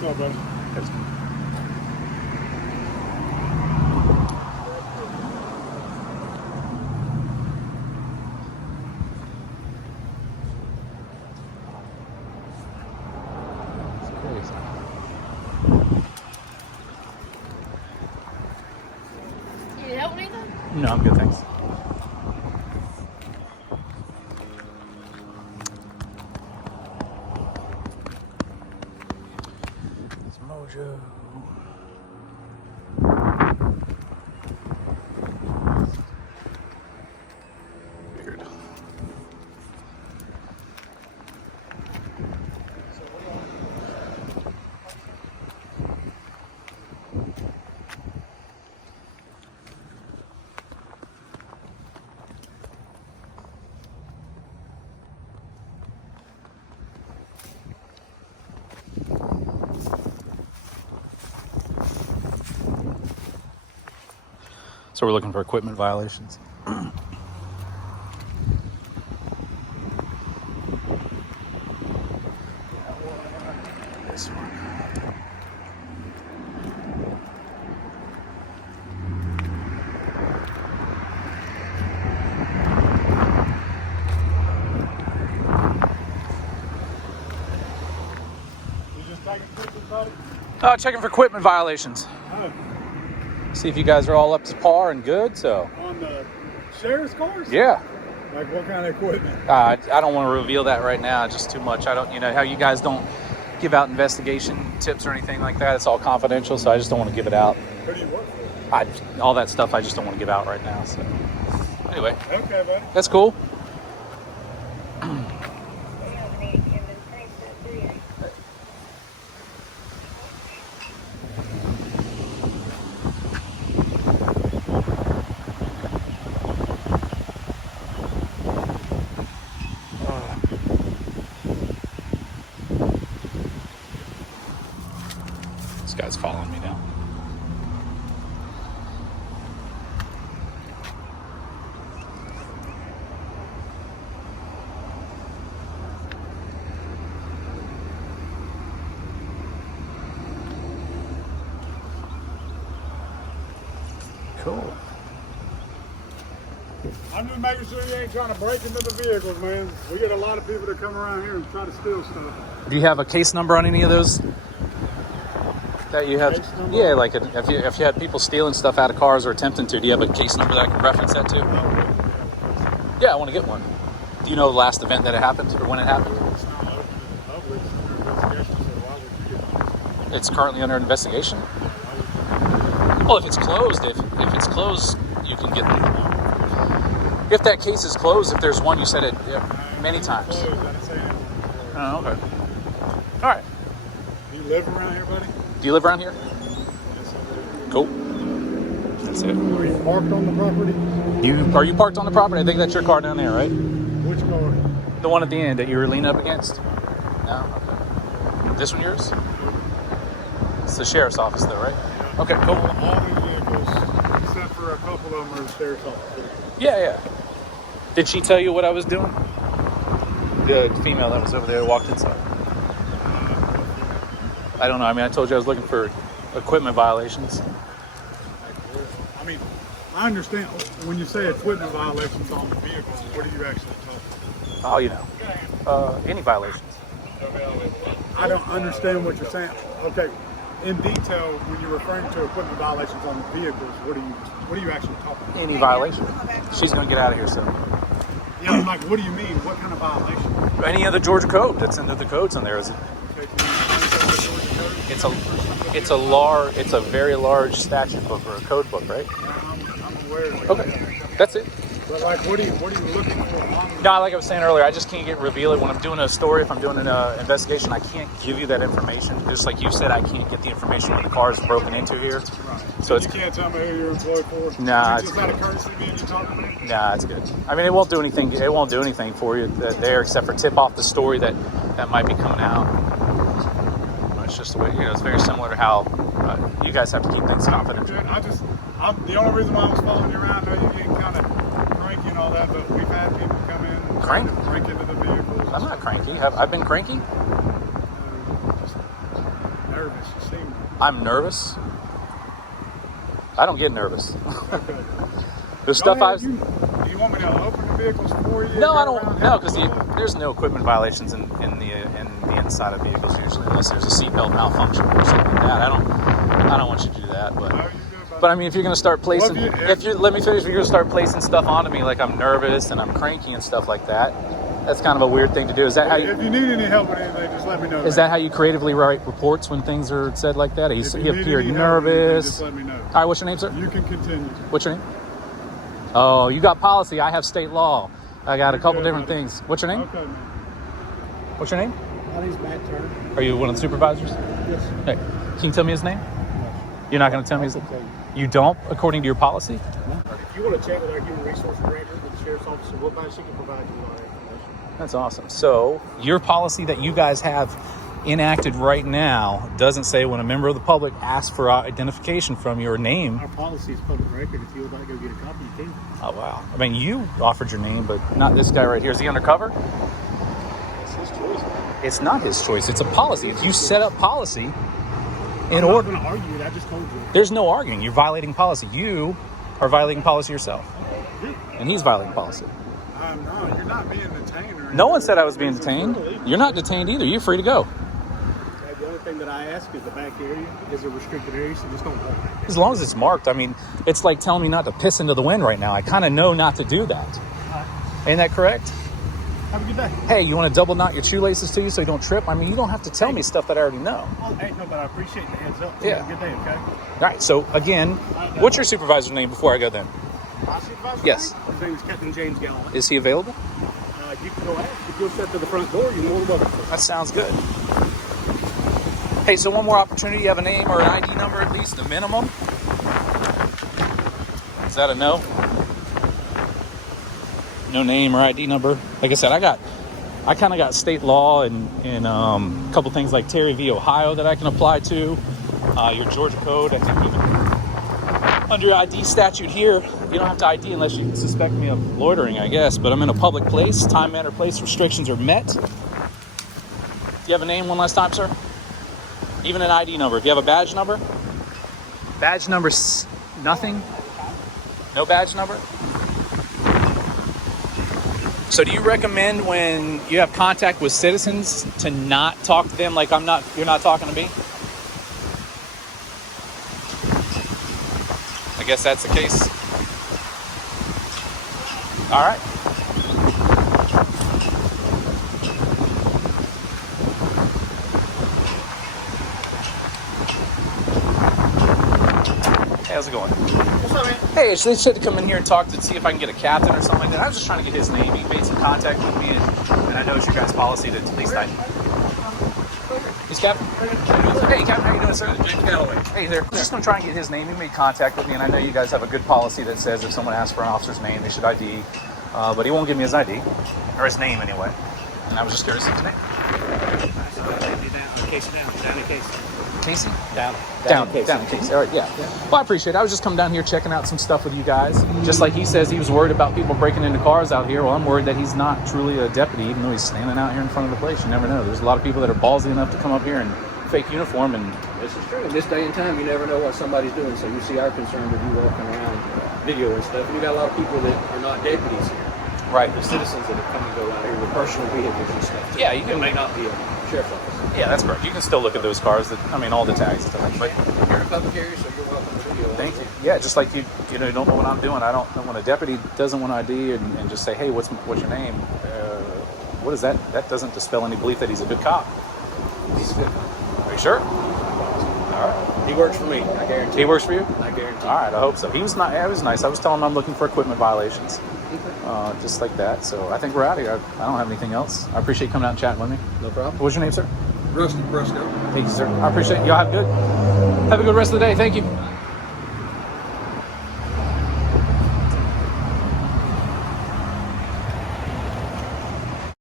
What's up, buddy? Need help with anything? No, I'm good, thanks. It's Mojo. Weird. So we're looking for equipment violations. This one. You just taking pictures, buddy? Checking for equipment violations. Oh, See if you guys are all up to par and good. So on the sheriff's cars? yeah. Like what kind of equipment? I don't want to reveal that right now. Just too much. I don't, how you guys don't give out investigation tips or anything like that. It's all confidential, so I just don't want to give it out. Who do you work for? All that stuff I just don't want to give out right now. So anyway, Okay, buddy. that's cool. This guy's following me now. Cool. I'm just making sure you ain't trying to break into the vehicles, man. We get a lot of people that come around here and try to steal stuff. Do you have a case number on any of those that you have? Case number? Yeah, like if you had people stealing stuff out of cars or attempting to, do you have a case number that I can reference that to? Yeah, I want to get one. Do you know the last event that it happened or when it happened? It's not open to the public. It's under investigation, so why would you get this? It's currently under investigation. Why would you? Well, if it's closed, if it's closed, you can get them. If that case is closed, if there's one, you said it many times. Closed, I didn't say anything. Oh, okay. All right. Do you live around here, buddy? Do you live around here? Yes, I do. Cool. That's it. Are you parked on the property? Are you parked on the property? I think that's your car down there, right? Which car? The one at the end that you were leaning up against? No? Okay. This one yours? It's the sheriff's office though, right? Okay, cool. All these vehicles, except for a couple of them, are sheriff's office. Yeah. Did she tell you what I was doing? The female that was over there walked inside. I don't know. I mean, I told you I was looking for equipment violations. I mean, I understand when you say equipment violations on the vehicles, what are you actually talking Oh, any violations. about? I don't understand what you're saying. Okay, in detail, when you're referring to equipment violations on the vehicles, what are you actually talking about? Any violation. She's going to get out of here soon. Yeah, I'm like, what do you mean? What kind of violation? Any other Georgia code that's in the codes in there is. Okay, can you explain the Georgia code? It's a very large statute book or a code book, right? I'm aware of it. Okay, that's it. But like, what are you looking for? No, like I was saying earlier, I just can't reveal it when I'm doing a story. If I'm doing an investigation, I can't give you that information. Just like you said, I can't get the information when the car is broken into here. So You can't tell me who you're employed for? Nah, Is it just out of courtcy being you talking to me? Nah, it's good. I mean, it won't do anything. It won't do anything for you there, except for tip off the story that might be coming out. It's just the way, it's very similar to how you guys have to keep things confidential. The only reason why I was following you around, I know you're getting kind of cranky and all that, but we've had people come in and Cranky? crank into the vehicles. I'm not cranky. I've been cranky? Just nervous. I'm nervous. I don't get nervous. Okay. The stuff Go I ahead, do you want me to open the vehicles for you? no, Go I don't. around, No, help because you with that? there's no equipment violations in the inside of vehicles usually, unless there's a seatbelt malfunction or something like that. I don't want you to do that, but. No, you're good, buddy. But I mean, if you're going to start placing, Well, let me finish. If you're going to start placing stuff onto me, like I'm nervous and I'm cranky and stuff like that, that's kind of a weird thing to do. Is that how you? If you need any help with anything, just let me know. Is that how you creatively write reports when things are said like that? You If you need appear any help with anything, nervous. just let me know. All right, what's your name, sir? You can continue. What's your name? Oh, you got policy. I have state law. I got a couple good, different buddy. things. What's your name? Okay, man. What's your name? My name's Matt Turner. Are you one of the supervisors? Yes. Hey, can you tell me his name? You're not going to tell me his name? Tell you. You don't, according to your policy? If you want to chat with our human resource director with the sheriff's office of Woodbine, she can provide you with all that information. That's awesome. So your policy that you guys have enacted right now doesn't say when a member of the public asks for identification from your name. Our policy is public record. If you would like to go get a copy, you can. Oh, wow. I mean, you offered your name, but not this guy right here. Is he undercover? It's his choice. It's not his choice. It's a policy. If you set up policy in I'm not order. going to argue it. I just told you. There's no arguing. You're violating policy. You are violating policy yourself. And he's violating policy. No, you're not being detained. Or No one said I was being detained. You're not detained either. You're free to go. The only thing that I ask is the back area is a restricted area, so just don't walk back there. As long as it's marked. I mean, it's like telling me not to piss into the wind right now. I kind of know not to do that. Ain't that correct? Have a good day. Hey, you want to double knot your shoelaces to you so you don't trip? I mean, you don't have to tell me stuff that I already know. Oh, hey, no, but I appreciate the heads up. Yeah. Have a good day, okay? All right, so again, what's your supervisor's name before I go then? My supervisor? Yes. His name is Captain James Galloway. Is he available? You can go ask. If you'll step to the front door, you're more than welcome. That sounds good. Hey, so one more opportunity. You have a name or an ID number at least, the minimum? Is that a no? No name or ID number? Like I said, I kind of got state law and a couple things like Terry v. Ohio that I can apply to. Your Georgia code, I think even under ID statute here, you don't have to ID unless you suspect me of loitering, I guess. But I'm in a public place. Time, manner, place restrictions are met. Do you have a name one last time, sir? Even an ID number. If you have a badge number? Badge number, nothing? No badge number? So do you recommend when you have contact with citizens to not talk to them like you're not talking to me? I guess that's the case. All right. Hey, how's it going? What's up, man? Hey, they said to come in here and talk to see if I can get a captain or something like that. I was just trying to get his name. He made some contact with me, and I know it's your guys' policy to at least I. He's Captain. Hey, Captain, how you doing, sir? James Galloway. Hey there. I'm just going to try and get his name. He made contact with me, and I know you guys have a good policy that says if someone asks for an officer's name, they should ID. But he won't give me his ID, or his name anyway. And I was just curious of his name. Down in case. Casey? Down Casey. All right, yeah. Well, I appreciate it. I was just coming down here checking out some stuff with you guys. Just like he says he was worried about people breaking into cars out here. Well, I'm worried that he's not truly a deputy, even though he's standing out here in front of the place. You never know. There's a lot of people that are ballsy enough to come up here in fake uniform and... This is true. In this day and time, you never know what somebody's doing. So you see our concern with you walking around, video and stuff. And you got a lot of people that are not deputies here. Right. The citizens that have come and go out here with personal vehicles and stuff. Yeah, you can It may make... not be a sheriff's office. Yeah, that's correct. You can still look at those cars. All the tags and stuff. But You're in a public area, so you're welcome to video. thank you. Yeah, just like you don't know what I'm doing. I don't. When a deputy doesn't want ID and just say, "Hey, what's your name?" What is that? That doesn't dispel any belief that he's a good cop. He's a good guy. Are you sure? All right. He works for me. I guarantee. He works for you? I guarantee. All right. I hope so. He was not. Yeah, it was nice. I was telling him I'm looking for equipment violations, just like that. So I think we're out of here. I don't have anything else. I appreciate you coming out and chatting with me. No problem. What's your name, sir? Brusco. Thank you, sir. I appreciate it. Y'all have a good rest of the day. Thank you.